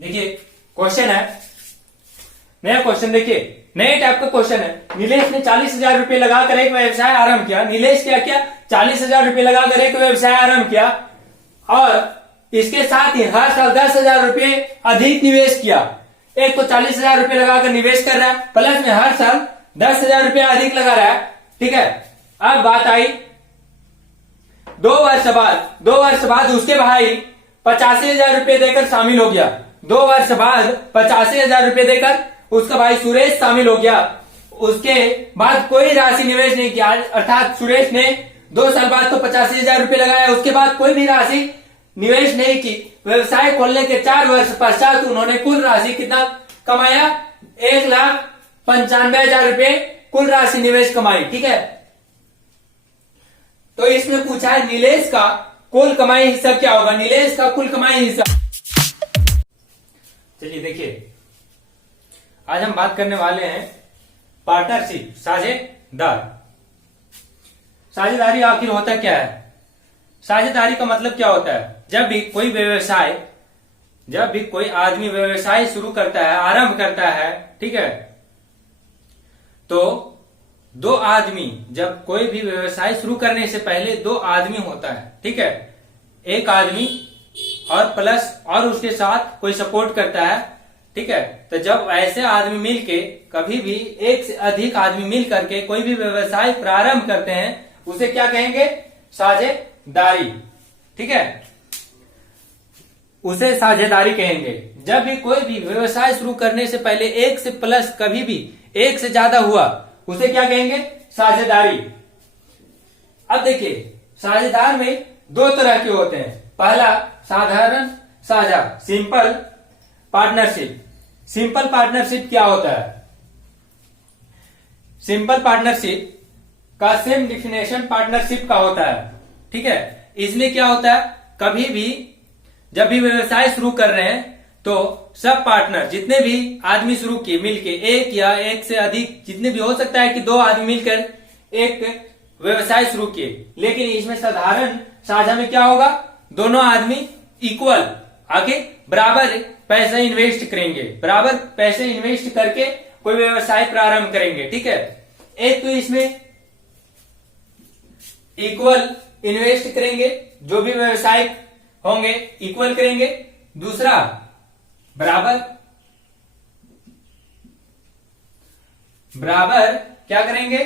देखिए क्वेश्चन है, नया क्वेश्चन देखिए, नए टाइप का क्वेश्चन है। नीलेश ने 40,000 रुपए लगाकर एक व्यवसाय आरंभ किया। नीलेश क्या किया? 40,000 रुपए लगाकर एक व्यवसाय आरंभ किया और इसके साथ ही हर साल 10,000 रुपए अधिक निवेश किया। एक तो 40,000 रुपए लगाकर निवेश कर रहा है, प्लस में हर साल 10,000 रुपए अधिक लगा रहा है। ठीक है, अब बात आई 2 वर्ष बाद उसके भाई 85,000 रुपए देकर शामिल हो गया। 2 वर्ष बाद 85,000 रुपए देकर उसका भाई सुरेश शामिल हो गया। उसके बाद कोई राशि निवेश नहीं किया, अर्थात सुरेश ने 2 साल बाद तो 85,000 रुपए लगाया, उसके बाद कोई भी राशि निवेश नहीं की। व्यवसाय खोलने के 4 वर्ष पश्चात उन्होंने कुल राशि कितना कमाया? 1,95,000 रुपए कुल राशि निवेश कमाई। ठीक है, तो इसमें पूछा है नीलेश का कुल कमाई हिस्सा क्या होगा? नीलेश का कुल कमाई हिस्सा, चलिए देखिए, आज हम बात करने वाले हैं पार्टनरशिप, साझेदार। साझेदारी आखिर होता क्या है? साझेदारी का मतलब क्या होता है? जब भी कोई आदमी व्यवसाय शुरू करता है, आरंभ करता है, ठीक है, तो 2 आदमी, जब कोई भी व्यवसाय शुरू करने से पहले 2 आदमी होता है। ठीक है, एक आदमी और प्लस और उसके साथ कोई सपोर्ट करता है। ठीक है, तो जब ऐसे आदमी मिलके, कभी भी एक से अधिक आदमी मिल करके कोई भी व्यवसाय प्रारंभ करते हैं, उसे क्या कहेंगे? साझेदारी। ठीक है, उसे साझेदारी कहेंगे। जब भी कोई भी व्यवसाय शुरू करने से पहले एक से प्लस, कभी भी एक से ज्यादा हुआ, उसे क्या कहेंगे? साझेदारी। अब देखिए, साझेदार में 2 तरह के होते हैं। पहला साधारण साझा, सिंपल पार्टनरशिप। सिंपल पार्टनरशिप क्या होता है? सिंपल पार्टनरशिप का सेम डिफिनेशन पार्टनरशिप का होता है। ठीक है, इसमें क्या होता है, कभी भी जब भी व्यवसाय शुरू कर रहे हैं तो सब पार्टनर, जितने भी आदमी शुरू किए मिलके, एक या एक से अधिक, जितने भी हो सकता है कि 2 आदमी मिलकर एक व्यवसाय शुरू किए, लेकिन इसमें साधारण साझा में क्या होगा? दोनों आदमी इक्वल, आगे बराबर पैसा इन्वेस्ट करेंगे, बराबर पैसे इन्वेस्ट करके कोई व्यवसाय प्रारंभ करेंगे। ठीक है, एक तो इसमें इक्वल इन्वेस्ट करेंगे, जो भी व्यवसाय होंगे इक्वल करेंगे। दूसरा बराबर क्या करेंगे?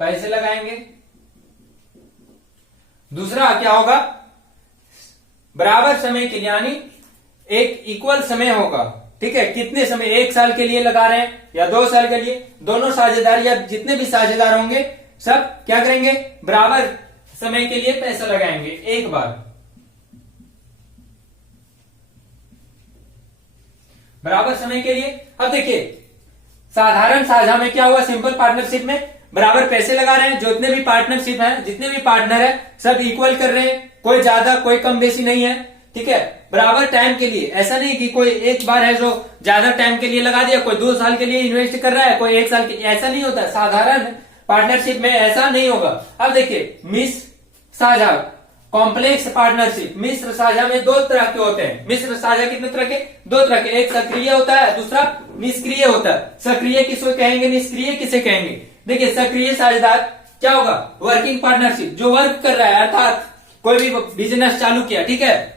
पैसे लगाएंगे। दूसरा क्या होगा? बराबर समय के लिए, यानी एक इक्वल समय होगा। ठीक है, कितने समय? 1 साल के लिए लगा रहे हैं या 2 साल के लिए, दोनों साझेदार या जितने भी साझेदार होंगे सब क्या करेंगे? बराबर समय के लिए पैसा लगाएंगे एक बार, बराबर समय के लिए। अब देखिए, साधारण साझा में क्या हुआ? सिंपल पार्टनरशिप में बराबर पैसे लगा रहे हैं, जितने भी पार्टनरशिप है, जितने भी पार्टनर है, सब इक्वल कर रहे हैं, कोई ज्यादा कोई कम बेसी नहीं है। ठीक है, बराबर टाइम के लिए, ऐसा नहीं कि कोई एक बार है जो ज्यादा टाइम के लिए लगा दिया, कोई 2 साल के लिए इन्वेस्ट कर रहा है, कोई 1 साल के लिए, ऐसा नहीं होता। साधारण पार्टनरशिप में ऐसा नहीं होगा। अब देखिए, मिश्र साझा, कॉम्प्लेक्स पार्टनरशिप। मिश्र साझा में 2 तरह के होते हैं। मिश्र साझा कितने तरह के? 2 तरह के, एक सक्रिय होता है, दूसरा निष्क्रिय होता है। सक्रिय किसको कहेंगे, निष्क्रिय किसे कहेंगे? देखिए, सक्रिय साझेदार क्या होगा? वर्किंग पार्टनरशिप, जो वर्क कर रहा है, अर्थात कोई भी बिजनेस चालू किया। ठीक है,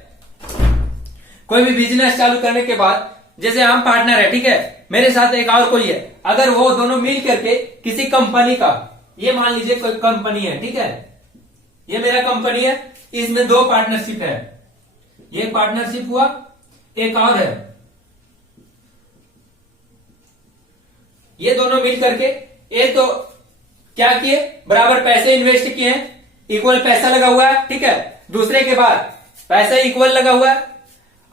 कोई भी बिजनेस चालू करने के बाद, जैसे हम पार्टनर है, ठीक है, मेरे साथ एक और कोई है, अगर वो दोनों मिल करके किसी कंपनी का, ये मान लीजिए कोई कंपनी है, ठीक है, ये मेरा कंपनी है, इसमें 2 पार्टनरशिप है, ये पार्टनरशिप हुआ, एक और है, ये दोनों मिल करके, एक तो क्या किए? बराबर पैसे इन्वेस्ट किए हैं, इक्वल पैसा लगा हुआ है। ठीक है, दूसरे के बाद पैसा इक्वल लगा हुआ है,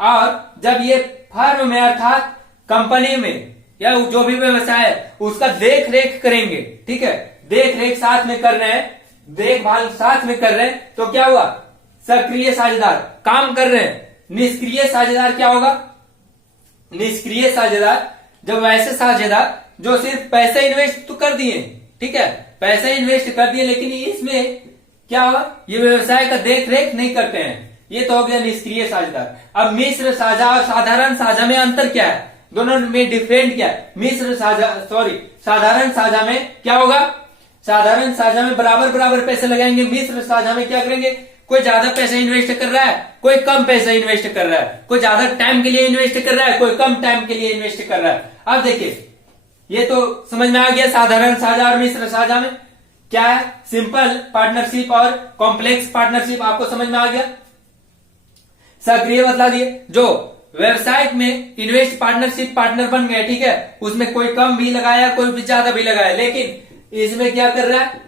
और जब ये फर्म में, अर्थात कंपनी में या जो भी व्यवसाय है, उसका देख रेख करेंगे। ठीक है, देख रेख साथ में कर रहे हैं, देखभाल साथ में कर रहे हैं, तो क्या हुआ? सक्रिय साझेदार काम कर रहे हैं। निष्क्रिय साझेदार क्या होगा? निष्क्रिय साझेदार जब वैसे साझेदार जो सिर्फ पैसे इन्वेस्ट तो कर दिए, ठीक है, पैसे इन्वेस्ट कर दिए, लेकिन इसमें क्या हुआ? ये व्यवसाय का देख रेख नहीं करते हैं। ये तो हो गया निष्क्रिय साझेदार। अब मिश्र साझा और साधारण साझा में अंतर क्या है, दोनों में डिफरेंट क्या है। मिश्र साझा साधारण साझा में क्या होगा, साधारण साझा में बराबर बराबर पैसे लगाएंगे। मिश्र साझा में क्या करेंगे, कोई ज्यादा पैसा इन्वेस्ट कर रहा है, कोई कम पैसा इन्वेस्ट कर रहा है, कोई ज्यादा टाइम के लिए इन्वेस्ट कर रहा है, कोई कम टाइम के लिए इन्वेस्ट कर रहा है। अब देखिए ये तो समझ में आ गया साधारण साझा और मिश्र साझा में क्या है, सिंपल पार्टनरशिप और कॉम्प्लेक्स पार्टनरशिप आपको समझ में आ गया। सक्रिय बतला दिए, जो व्यवसाय में इन्वेस्ट पार्टनरशिप पार्टनर बन गए, ठीक है, उसमें कोई कम भी लगाया कोई भी ज्यादा भी लगाया, लेकिन इसमें क्या कर रहा है,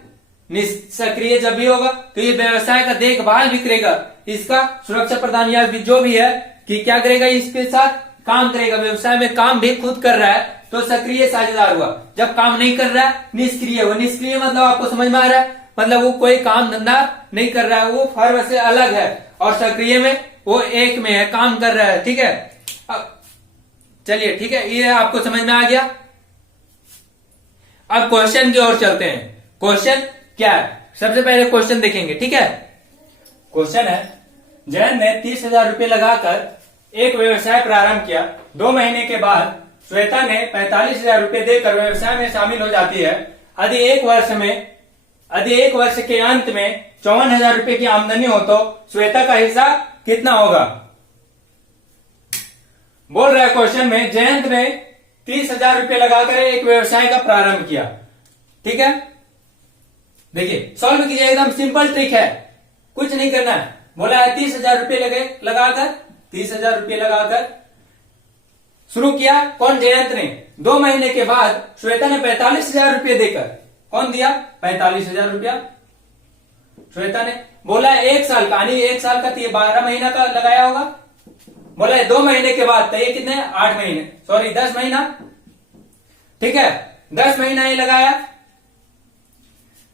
निष्क्रिय जब भी होगा तो ये व्यवसाय का देखभाल भी करेगा, इसका सुरक्षा प्रदान या जो भी है कि क्या करेगा, इसके साथ काम करेगा, व्यवसाय में काम भी खुद कर रहा है तो सक्रिय साझेदार हुआ। जब काम नहीं कर रहा है निष्क्रिय हुआ। निष्क्रिय मतलब आपको समझ में आ रहा है, मतलब वो कोई काम धंधा नहीं कर रहा है, वो फर्म से अलग है, और सक्रिय में वो एक में है, काम कर रहा है, ठीक है। अब चलिए ठीक है, ये आपको समझ में आ गया। अब क्वेश्चन की ओर चलते हैं। क्वेश्चन क्या है, सबसे पहले क्वेश्चन देखेंगे, ठीक है। क्वेश्चन है, जयंत ने 30,000 रुपये लगाकर एक व्यवसाय प्रारंभ किया। 2 महीने के बाद श्वेता ने 45,000 रुपये देकर व्यवसाय में शामिल हो जाती है। यदि एक वर्ष के अंत में 54,000 रुपये की आमदनी हो तो श्वेता का हिस्सा कितना होगा। बोल रहा है क्वेश्चन में, जयंत ने 30,000 रुपये लगाकर एक व्यवसाय का प्रारंभ किया, ठीक है। देखिए सॉल्व कीजिए, एकदम सिंपल ट्रिक है, कुछ नहीं करना है। बोला है 30,000 रुपये लगाकर 30,000 रुपये लगाकर शुरू किया, कौन, जयंत ने। 2 महीने के बाद श्वेता ने 45,000 रुपये देकर, कौन दिया, 45,000 रुपया श्वेता ने। बोला 1 साल का, यानी 1 साल का तो ये 12 महीना का लगाया होगा। बोला 2 महीने के बाद तो ये कितने, 8 महीने, 10 महीना, ठीक है, 10 महीना ये लगाया।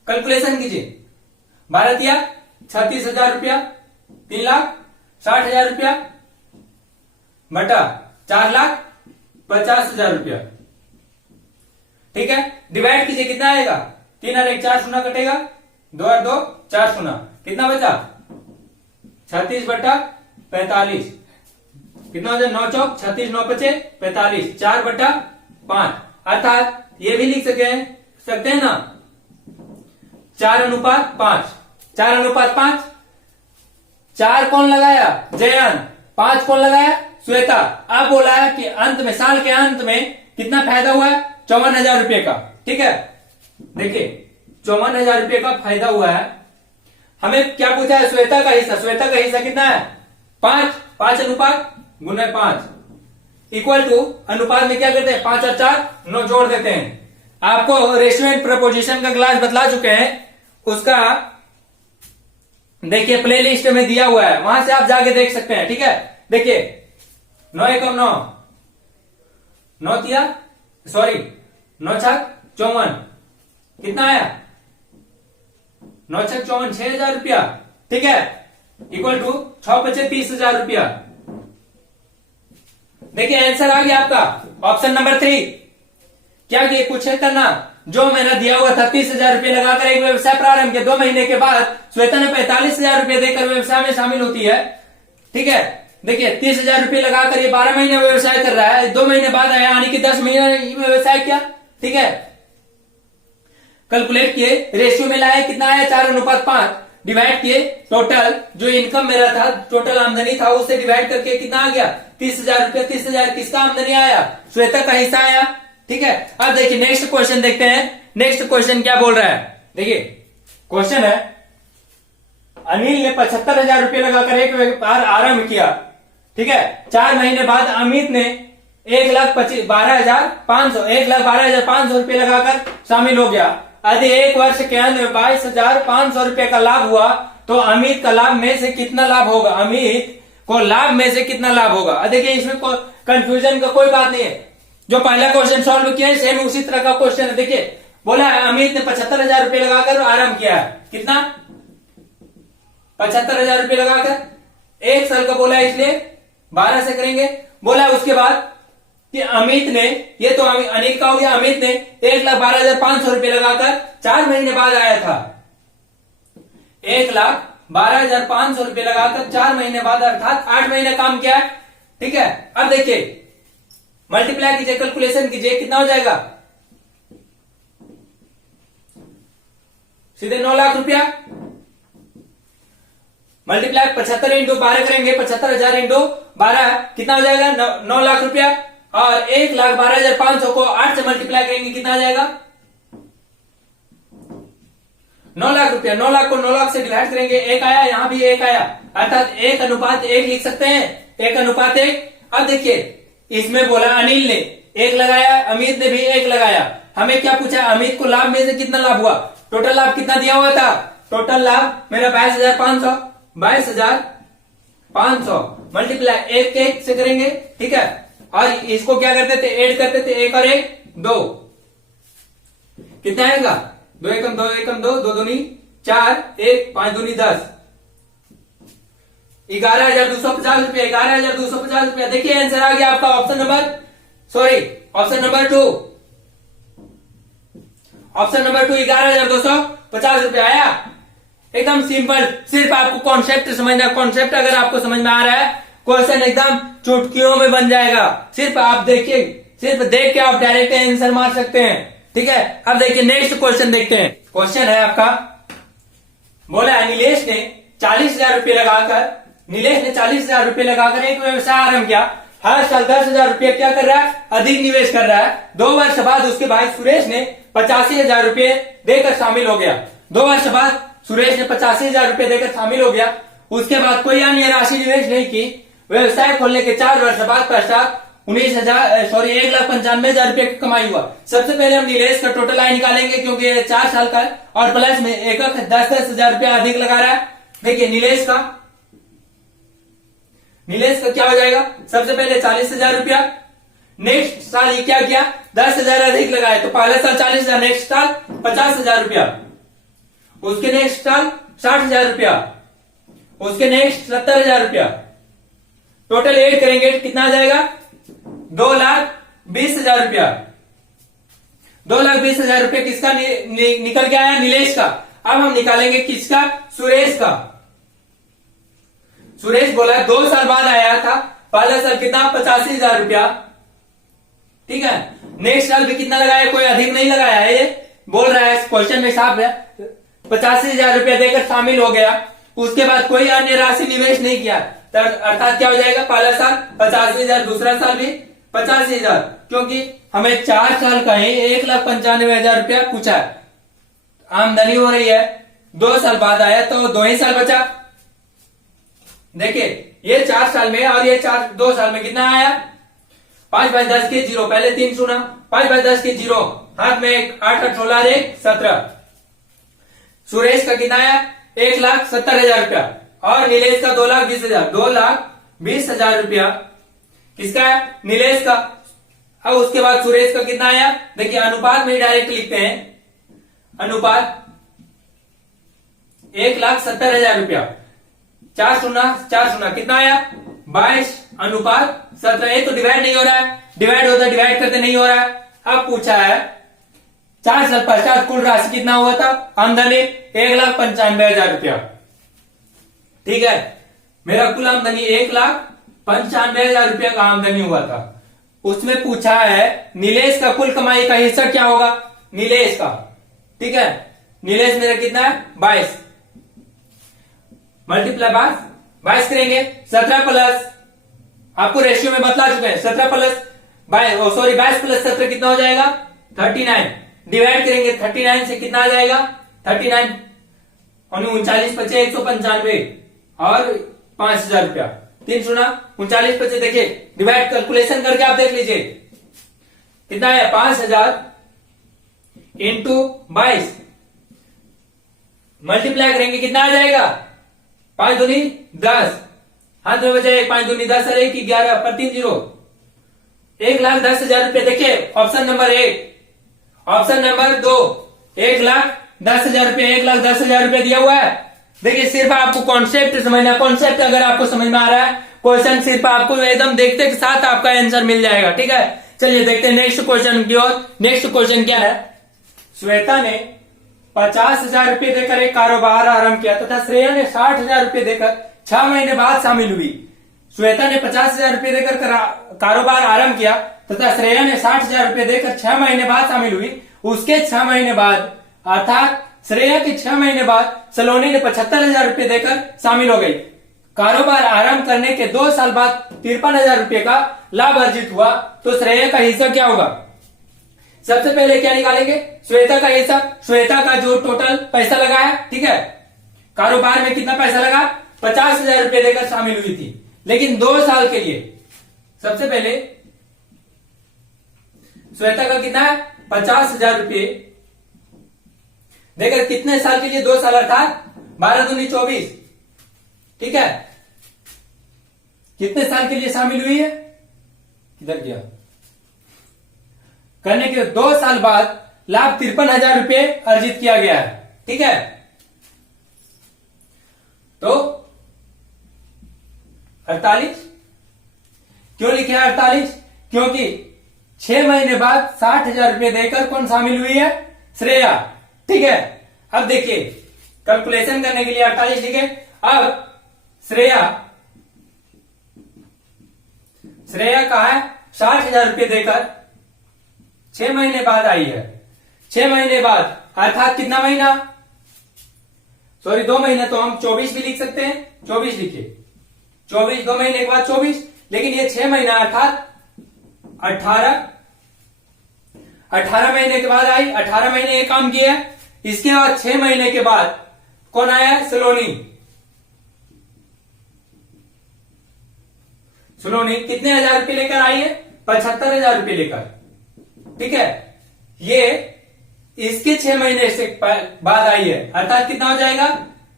कैलकुलेशन कीजिए, 12 दिया 36,000 रुपया, 3,60,000 रुपया बटा 4,50,000 रुपया, ठीक है। डिवाइड कीजिए, कितना आएगा, 3 और 1 4 शून्य कटेगा, 2 और 2 4 शून्य, कितना बचा, 36 बटा 45, कितना हो जाए, 9 चौक 36, 9 पचे 45, 4 बटा 5, अर्थात ये भी लिख सकते हैं ना 4:5, 4:5। 4 कौन लगाया, जयंत, 5 कौन लगाया, श्वेता। अब बोला है कि अंत में, साल के अंत में कितना फायदा हुआ है, 54,000 रुपये का, ठीक है। देखिए 54,000 रुपये का फायदा हुआ है। हमें क्या पूछा है, श्वेता का हिस्सा। श्वेता का हिस्सा कितना है, 5, 5 अनुपात गुना 5 इक्वल टू, अनुपात में क्या करते हैं, 5 और 4 9 जोड़ देते हैं। आपको रेशियो एंड प्रपोजिशन का क्लास बतला चुके हैं, उसका देखिए प्लेलिस्ट में दिया हुआ है, वहां से आप जाके देख सकते हैं, ठीक है। देखिए 9 एकम 9, 9 तिया 9 छक 54, कितना आया, 9 छक 54, 6,000 रुपया, ठीक है, इक्वल टू 6 बचे 30,000 रुपया। देखिए आंसर आ गया आपका ऑप्शन नंबर 3। क्या ये कुछ है करना, जो मैंने दिया हुआ था 30,000 रुपये लगाकर एक व्यवसाय प्रारंभ किया। 2 महीने के बाद श्वेता ने 45,000 रुपये देकर व्यवसाय में शामिल होती है, ठीक है। देखिए 30,000 रुपये लगाकर ये 12 महीने व्यवसाय कर रहा है, 2 महीने बाद आया, यानी कि 10 महीने व्यवसाय किया, ठीक है। कैलकुलेट किए, रेशियो में लाया, कितना आया, 4:5, डिवाइड किए, टोटल जो इनकम मेरा था, टोटल आमदनी था, उससे डिवाइड करके कितना आ गया, 30,000 रुपया। 30,000 किसका आमदनी आया, श्वेता का हिस्सा आया, ठीक है। अब देखिए नेक्स्ट क्वेश्चन देखते हैं। नेक्स्ट क्वेश्चन क्या बोल रहा है, देखिए क्वेश्चन है, अनिल ने 75,000 रुपये लगाकर एक व्यापार आरंभ किया, ठीक है। 4 महीने बाद अमित ने 1,12,500 रुपये लगाकर शामिल हो गया। यदि 1 वर्ष के अंत में 22,500 रुपये का लाभ हुआ तो अमित का लाभ में से कितना लाभ होगा, अमित को लाभ में से कितना लाभ होगा। देखिए इसमें कंफ्यूजन का कोई बात नहीं है, जो पहला क्वेश्चन सॉल्व किया है सेम उसी तरह का क्वेश्चन है। देखिए बोला है अमित ने 75,000 रुपये लगाकर आरंभ किया है, कितना, 75,000 रुपये लगाकर, 1 साल का बोला है इसलिए 12 से करेंगे। बोला उसके बाद कि अमित ने, ये तो अनिल का हो गया, अमित ने 1,12,500 रुपये लगाकर 4 महीने बाद आया था, 1,12,500 12,500 रुपये लगाकर 4 महीने बाद अर्थात 8 महीने काम किया है। ठीक है, अब देखिए मल्टीप्लाई कीजिए, कैलकुलेशन कीजिए, कितना हो जाएगा? सीधे 9 लाख रुपया। मल्टीप्लाई 75 इंटू 12 करेंगे, 75,000 इंटू 12 कितना हो जाएगा? 9 लाख रुपया। और 1,12,500 को 8 से मल्टीप्लाई करेंगे, कितना आ जाएगा? 9 लाख रुपया। 9 लाख को 9 लाख से डिवाइड करेंगे, 1 आया, यहां भी 1 आया, अर्थात 1:1 लिख सकते हैं, 1:1। अब देखिए इसमें बोला अनिल ने 1 लगाया, अमित ने भी 1 लगाया। हमें क्या पूछा? अमित को लाभ में से कितना लाभ हुआ? टोटल लाभ कितना दिया हुआ था? टोटल लाभ मेरा 22,500, 22,500 मल्टीप्लाई 1 से करेंगे। ठीक है, और इसको क्या करते थे? ऐड करते थे, 1 और 1 2, कितना आएगा? 2 एकम 2 एकम 2, 2 दूनी 4, 1 5 दूनी 10, 11,250 रुपया, 11,250 रुपया। देखिए आंसर आ गया आपका ऑप्शन नंबर 2, ऑप्शन नंबर 2 11,250 रुपया आया। एकदम सिंपल, सिर्फ आपको कॉन्सेप्ट समझना। कॉन्सेप्ट अगर आपको समझ में आ रहा है, क्वेश्चन एकदम चुटकियों में बन जाएगा। सिर्फ आप देखिए, सिर्फ देख के आप डायरेक्ट आंसर मार सकते हैं। ठीक है, अब देखिए नेक्स्ट क्वेश्चन देखते हैं। क्वेश्चन है आपका, बोला नीलेश ने 40,000 रुपये लगाकर एक व्यवसाय आरंभ किया। हर साल 10,000 रुपये क्या कर रहा है? अधिक निवेश कर रहा है। 2 वर्ष बाद उसके भाई सुरेश ने 85,000 रुपये देकर शामिल हो गया। 2 वर्ष बाद सुरेश ने 85,000 रुपये देकर शामिल हो गया। उसके बाद कोई अन्य राशि निवेश नहीं की। व्यवसाय खोलने के 4 वर्ष बाद पश्चात 1,95,000 रुपये की कमाई हुआ। सबसे पहले हम नीलेश का टोटल आय निकालेंगे, क्योंकि ये 4 साल का है और प्लस में एक 10,000 रुपया अधिक लगा रहा है। देखिए नीलेश का क्या हो जाएगा? सबसे पहले 40,000 रुपया। नेक्स्ट साल ये क्या किया? 10,000 अधिक लगाया, तो पहले साल 40,000, नेक्स्ट साल 50,000 रुपया, उसके नेक्स्ट साल 60,000 रुपया, उसके नेक्स्ट 70,000 रुपया। टोटल ऐड करेंगे कितना आ जाएगा? 2,20,000 रुपया। 2,20,000 रुपये किसका निकल के आया? नीलेश का। अब हम निकालेंगे किसका? सुरेश का। सुरेश बोला 2 साल बाद आया था, पहला साल कितना? 85,000 रुपया। ठीक है, नेक्स्ट साल भी कितना लगाया? कोई अधिक नहीं लगाया है, ये बोल रहा है क्वेश्चन में साफ है। 85,000 रुपया देकर शामिल हो गया। उसके बाद कोई अन्य राशि निवेश नहीं किया, अर्थात क्या हो जाएगा? पहला साल 85,000, दूसरा साल भी 85,000, क्योंकि हमें 4 साल का ही 1,95,000 रुपया पूछा है। आमदनी हो रही है, 2 साल बाद आया तो 2 ही साल बचा। देखिए ये 4 साल में और ये 2 साल में कितना आया? 5/10 के 0, पहले 3 सुना, 5/10 के 0, हाथ में 8 8 16 1 17। सुरेश का कितना आया? 1,70,000 रुपया और नीलेश का 2,20,000, 2,20,000 रुपया किसका है? नीलेश का। अब उसके बाद सुरेश का कितना आया? देखिए अनुपात में डायरेक्ट लिखते हैं, अनुपात 1,70,000 रुपया। 4 सुना कितना आया? 22:17। ये तो डिवाइड नहीं हो रहा है, डिवाइड करते नहीं हो रहा है। अब पूछा है 4 साल पश्चात कुल राशि कितना हुआ था? आमदनी 1,95,000 रुपया। ठीक है, मेरा कुल आमदनी 1,95,000 रुपया का आमदनी हुआ था। उसमें पूछा है नीलेश का कुल कमाई का हिस्सा क्या होगा? नीलेश का। ठीक है, नीलेश मेरा कितना है? 22 मल्टीप्लाई 22 करेंगे, 17 प्लस, आपको रेशियो में बतला चुके हैं, 17 प्लस 22 प्लस 17 कितना हो जाएगा? 39। डिवाइड करेंगे 39 से, कितना आ जाएगा? 39 और 39 बचे 195 और 5,000 रुपया। 3 सुना 39 बचे। देखिए डिवाइड कैलकुलेशन करके आप देख लीजिए कितना है? 5,000 इंटू 22 मल्टीप्लाई करेंगे, कितना आ जाएगा? 5 दूनी 10, हाथ में बचा 1, 5 दूनी 10 और 1 11 पर 3 0, 1,10,000 रुपये। देखिए ऑप्शन नंबर 1, ऑप्शन नंबर 2, 1,10,000 रुपये, 1,10,000 रुपये दिया हुआ है। देखिए सिर्फ आपको कॉन्सेप्ट समझना, कॉन्सेप्ट अगर आपको समझ में आ रहा है, क्वेश्चन सिर्फ आपको एकदम देखते के साथ आपका आंसर मिल जाएगा। ठीक है, चलिए देखते हैं नेक्स्ट क्वेश्चन की ओर। नेक्स्ट क्वेश्चन क्या है? श्वेता ने 50,000 रुपये देकर एक कारोबार आरंभ किया तथा श्रेया ने 60,000 रुपये देकर 6 महीने बाद शामिल हुई। श्वेता ने 50,000 रुपये देकर कारोबार आरंभ किया तथा श्रेया ने 60,000 रुपये देकर 6 महीने बाद शामिल हुई। उसके 6 महीने बाद अर्थात श्रेया के 6 महीने बाद सलोनी ने 75,000 रुपये देकर शामिल हो गई। कारोबार आरंभ करने के 2 साल बाद 53,000 रुपये का लाभ अर्जित हुआ तो श्रेया का हिस्सा क्या होगा? सबसे पहले क्या निकालेंगे? श्वेता का हिस्सा। श्वेता का जो टोटल पैसा लगा है, ठीक है, कारोबार में कितना पैसा लगा? 50,000 रुपये देकर शामिल हुई थी, लेकिन 2 साल के लिए। सबसे पहले श्वेता का कितना है? 50,000 रुपये देकर कितने साल के लिए? 2 साल, अर्थात 12 दूनी 24, ठीक है। कितने साल के लिए शामिल हुई है? किधर गया? करने के 2 साल बाद लाभ 53,000 रुपये अर्जित किया गया है, ठीक है। तो 48 क्यों लिखे 48? क्योंकि 6 महीने बाद 60,000 रुपये देकर कौन शामिल हुई है? श्रेया, ठीक है। अब देखिए कैलकुलेशन करने के लिए 48 लिखे। अब श्रेया का है 60,000 रुपये देकर 6 महीने बाद आई है। 6 महीने बाद अर्थात कितना महीना? सॉरी 2 महीने, तो हम 24 भी लिख सकते हैं। 24 लिखिए, 24 2 महीने के बाद 24, लेकिन ये 6 महीना अर्थात 18 महीने के बाद आई। 18 महीने ये काम किया है। इसके बाद 6 महीने के बाद कौन आया है? सलोनी कितने हजार रुपये लेकर आई है? 75,000 रुपये लेकर, ठीक है। ये इसके 6 महीने से बाद आई है, अर्थात कितना हो जाएगा?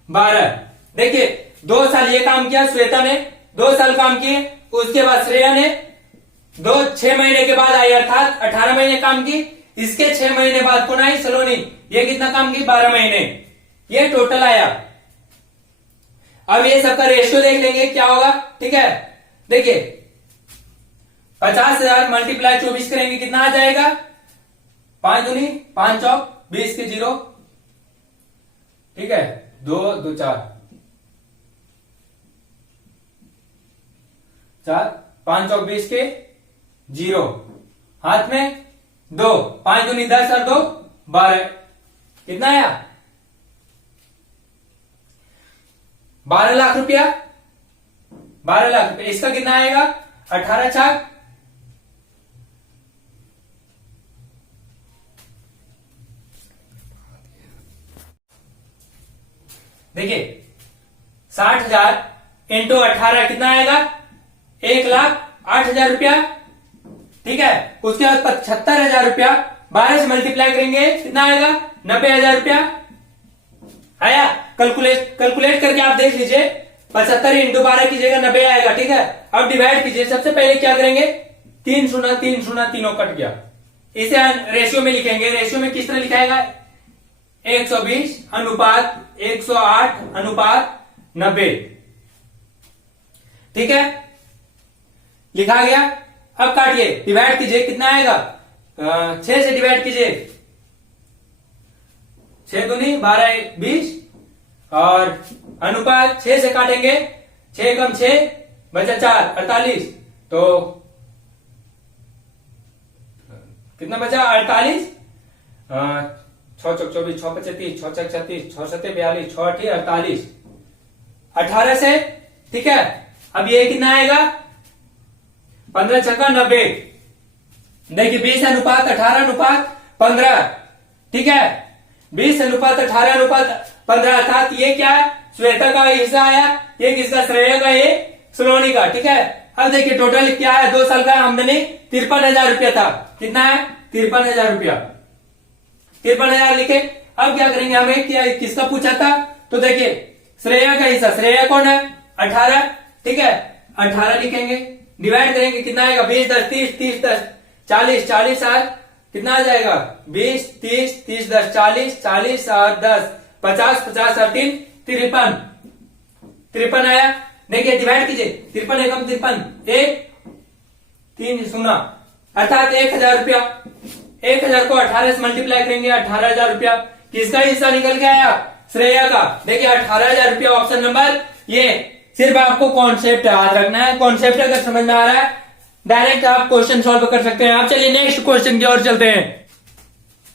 12। देखिए 2 साल ये काम किया श्वेता ने, 2 साल काम किए। उसके बाद श्रेया ने 6 महीने के बाद आई, अर्थात 18 महीने काम की। इसके 6 महीने बाद कौन आई? सलोनी। ये कितना काम की? 12 महीने। ये टोटल आया। अब ये सबका रेशियो देख लेंगे क्या होगा, ठीक है। देखिए 50,000 मल्टीप्लाई 24 करेंगे, कितना आ जाएगा? 5 दूनी 5 चौक 20 के 0, ठीक है। 2 2 4 4 5 चौक 20 के 0, हाथ में 2, 5 दूनी 10 और 2 12, कितना आया? 12 लाख रुपया। 12 लाख रुपया। इसका कितना आएगा? 18 छाक देखिए 60,000 इंटू 18 कितना आएगा? 1,08,000 रुपया, ठीक है। उसके बाद 75,000 रुपया 12 से मल्टीप्लाई करेंगे, कितना आएगा? 90,000 रुपया आया। कैलकुलेट करके आप देख लीजिए। 75 इंटू 12 कीजिएगा, 90 आएगा, ठीक है। अब डिवाइड कीजिए। सबसे पहले क्या करेंगे? 3 शून्य 3 शून्य, तीनों कट गया। इसे रेशियो में लिखेंगे। रेशियो में किस तरह लिखाएगा? 120 अनुपात 108 अनुपात 90, ठीक है, लिखा गया। अब काटिए, डिवाइड कीजिए, कितना आएगा? 6 से डिवाइड कीजिए। 6 दूनी 12 20 और अनुपात 6 से काटेंगे, 6 कम 6 बचा 4 48, तो कितना बचा? 48। 6 चौक 24, 6 पचे 30, 6 चौक 36, 6 सत्ते 42, 6 अठी 48, 18 से, ठीक है। अब ये कितना आएगा? 15 छक्का 90। देखिए 20 अनुपात 18 अनुपात 15, ठीक है। 20 अनुपात 18 अनुपात 15, अर्थात ये क्या है? श्वेता का हिस्सा आया। ये किसका? श्रेया का, ये सलोनी का, ठीक है। अब देखिए टोटल क्या है? 2 साल का आमदनी 53,000 रुपया था। कितना है? 53,000 रुपया। 53,000 लिखे। अब क्या करेंगे? हमें क्या किसका पूछा था? तो देखिए श्रेया का हिस्सा, श्रेया कौन है? 18, ठीक है। 18 लिखेंगे, डिवाइड करेंगे, कितना आएगा? 20 10 30 30 10 40 40 8, कितना आ जाएगा? 20 30 30 10 40 40 8 10 50 50 और 3 53, 53 आया। देखिए डिवाइड कीजिए, 53 एकम 53, 1 3 शून्य, अर्थात 1,000 रुपया। 1,000 को 18 से मल्टीप्लाई करेंगे, 18,000 रुपया, किसका हिस्सा निकल के आया? श्रेया का। देखिए 18,000 रुपया ऑप्शन नंबर ये। सिर्फ आपको कॉन्सेप्ट याद रखना है, कॉन्सेप्ट अगर समझ में आ रहा है डायरेक्ट आप क्वेश्चन सॉल्व कर सकते हैं। आप चलिए नेक्स्ट क्वेश्चन की ओर चलते हैं।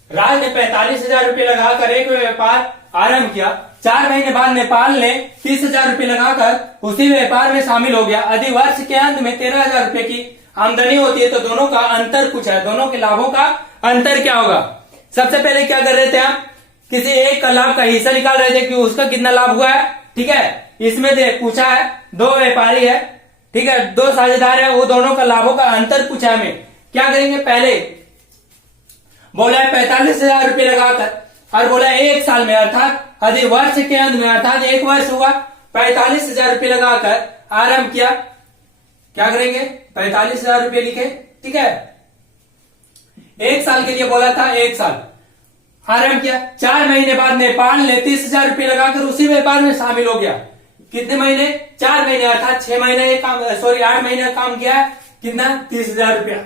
राज ने 45,000 रुपये लगाकर एक व्यापार आरंभ किया। 4 महीने बाद नेपाल ने 30,000 रुपये लगाकर उसी व्यापार में शामिल हो गया। यदि वर्ष के अंत में 13,000 रुपये की आमदनी होती है तो दोनों का अंतर पूछा है, दोनों के लाभों का अंतर क्या होगा? सबसे पहले क्या कर रहे थे हम? किसी एक का लाभ का हिस्सा निकाल रहे थे कि उसका कितना लाभ हुआ है। ठीक है, इसमें पूछा है 2 व्यापारी है, ठीक है, 2 साझेदार है, वो दोनों का लाभों का अंतर पूछा है। हमें क्या करेंगे? पहले बोला है 45,000 रुपये लगाकर और बोला है 1 साल में, अर्थात यदि वर्ष के अंत में, अर्थात 1 वर्ष हुआ, 45,000 रुपये लगाकर आरंभ किया। क्या करेंगे? 45,000 रुपये लिखे। ठीक है, 1 साल के लिए बोला था, 1 साल आरंभ किया। 4 महीने बाद नेपाल ने 30,000 रुपये लगाकर उसी व्यापार में शामिल हो गया। कितने महीने? 4 महीने, अर्थात 6 महीने काम, सॉरी 8 महीने काम किया। कितना? 30,000 रुपया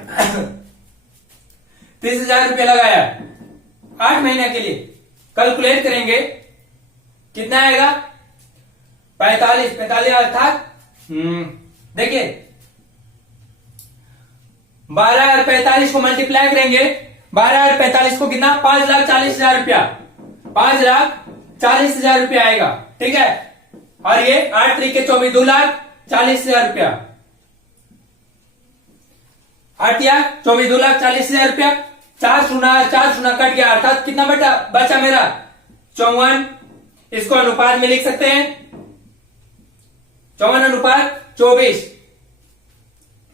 30,000 रुपये लगाया 8 महीने के लिए। कैलकुलेट करेंगे कितना आएगा? 45 अर्थात देखिए 12 और 45 को मल्टीप्लाई करेंगे। 12 और 45 को कितना? 5,40,000 रुपया, 5,40,000 रुपया आएगा। ठीक है, और ये 8 तरीके 24, 2,40,000 रुपया। 8 या 24, 2,40,000 रुपया। 4 शून्य कट गया, अर्थात कितना बचा मेरा? 54। इसको अनुपात में लिख सकते हैं, 54 अनुपात 24।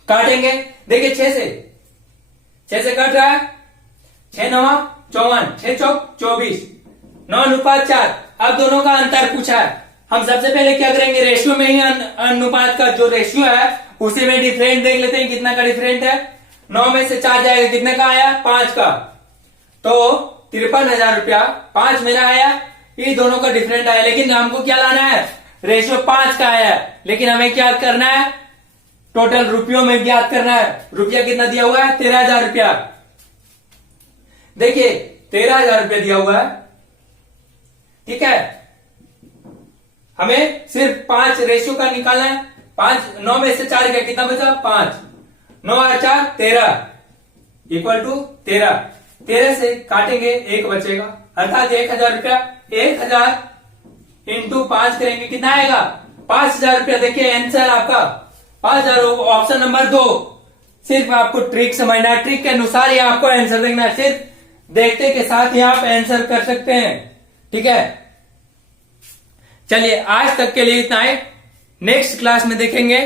काटेंगे, देखिए 6 से कट रहा है। 6 9 54, 6 चौक 24, 9 अनुपात 4। अब दोनों का अंतर पूछा है। हम सबसे पहले क्या करेंगे? रेशियो में ही अनुपात का जो रेशियो है उसी में डिफरेंट देख लेते हैं, कितना का डिफरेंट है। 9 में से 4 जाएगा, कितने का आया? 5 का, तो 53,000 रुपया 5 मेरा आया। ये दोनों का डिफरेंट आया, लेकिन हमको क्या लाना है? रेशियो 5 का आया, लेकिन हमें क्या करना है? टोटल रुपयों में ज्ञात करना है। रुपया कितना दिया हुआ है? 13,000 रुपया। देखिए 13,000 रुपया दिया हुआ है। ठीक है, हमें सिर्फ 5 रेशियो का निकालना है। 5 9 में से 4 गया, कितना बचा? 5। 9 और 4 13 इक्वल टू 13। 13 से काटेंगे, 1 बचेगा, अर्थात 1,000 रुपया। 1,000 इंटू 5 करेंगे, कितना आएगा? 5,000 रुपया। देखिए आंसर आपका 5,000, ऑप्शन नंबर 2। सिर्फ आपको ट्रिक समझना है, ट्रिक के अनुसार ही आपको आंसर देखना है। सिर्फ देखते के साथ ही आप आंसर कर सकते हैं। ठीक है, चलिए आज तक के लिए इतना ही। नेक्स्ट क्लास में देखेंगे।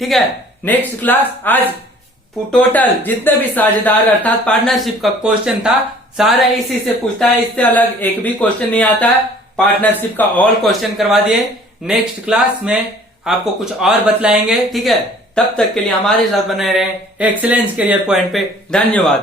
ठीक है, नेक्स्ट क्लास आज टोटल जितने भी साझेदार अर्थात पार्टनरशिप का क्वेश्चन था सारा इसी से पूछता है, इससे अलग एक भी क्वेश्चन नहीं आता है। पार्टनरशिप का ऑल क्वेश्चन करवा दिए। नेक्स्ट क्लास में आपको कुछ और बतलाएंगे। ठीक है, तब तक के लिए हमारे साथ बने रहें एक्सीलेंस करियर पॉइंट पे। धन्यवाद।